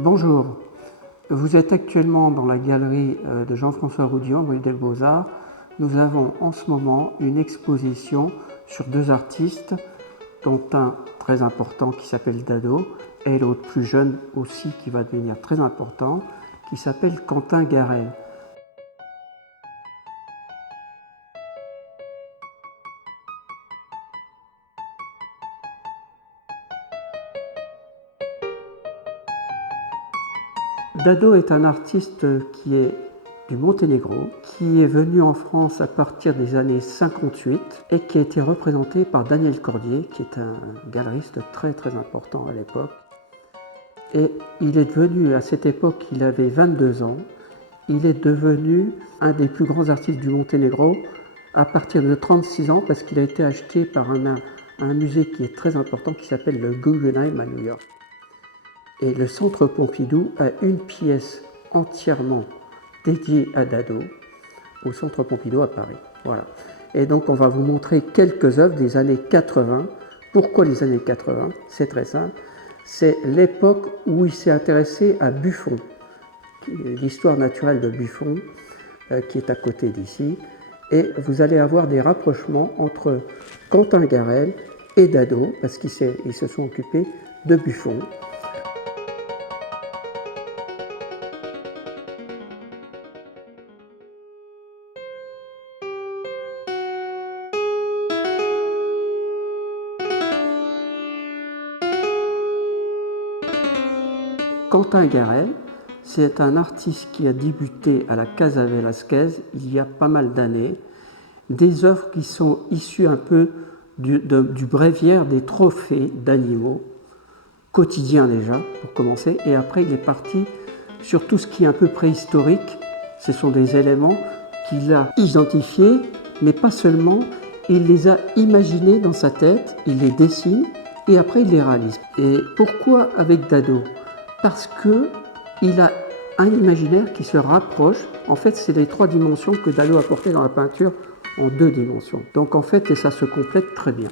Bonjour, vous êtes actuellement dans la galerie de Jean-François Roudion, rue des Beaux-Arts. Nous avons en ce moment une exposition sur deux artistes, dont un très important qui s'appelle Dado, et l'autre plus jeune aussi qui va devenir très important, qui s'appelle Quentin Garel. Dado est un artiste qui est du Monténégro, qui est venu en France à partir des années 58 et qui a été représenté par Daniel Cordier, qui est un galeriste très important à l'époque. Et il est devenu, à cette époque, il avait 22 ans, il est devenu un des plus grands artistes du Monténégro à partir de 36 ans parce qu'il a été acheté par un musée qui est très important qui s'appelle le Guggenheim à New York. Et le Centre Pompidou a une pièce entièrement dédiée à Dado au Centre Pompidou à Paris. Voilà. Et donc on va vous montrer quelques œuvres des années 80. Pourquoi les années 80? C'est très simple. C'est l'époque où il s'est intéressé à Buffon, l'histoire naturelle de Buffon, qui est à côté d'ici. Et vous allez avoir des rapprochements entre Quentin Garel et Dado, parce qu'ils se sont occupés de Buffon. Quentin Garel, c'est un artiste qui a débuté à la Casa Velasquez il y a pas mal d'années, des œuvres qui sont issues un peu du bréviaire des trophées d'animaux, quotidiens déjà, pour commencer, et après il est parti sur tout ce qui est un peu préhistorique. Ce sont des éléments qu'il a identifiés, mais pas seulement, il les a imaginés dans sa tête, il les dessine, et après il les réalise. Et pourquoi avec Dado? Parce qu'il a un imaginaire qui se rapproche. En fait, c'est les trois dimensions que Dado a portées dans la peinture en deux dimensions. Donc en fait, et ça se complète très bien.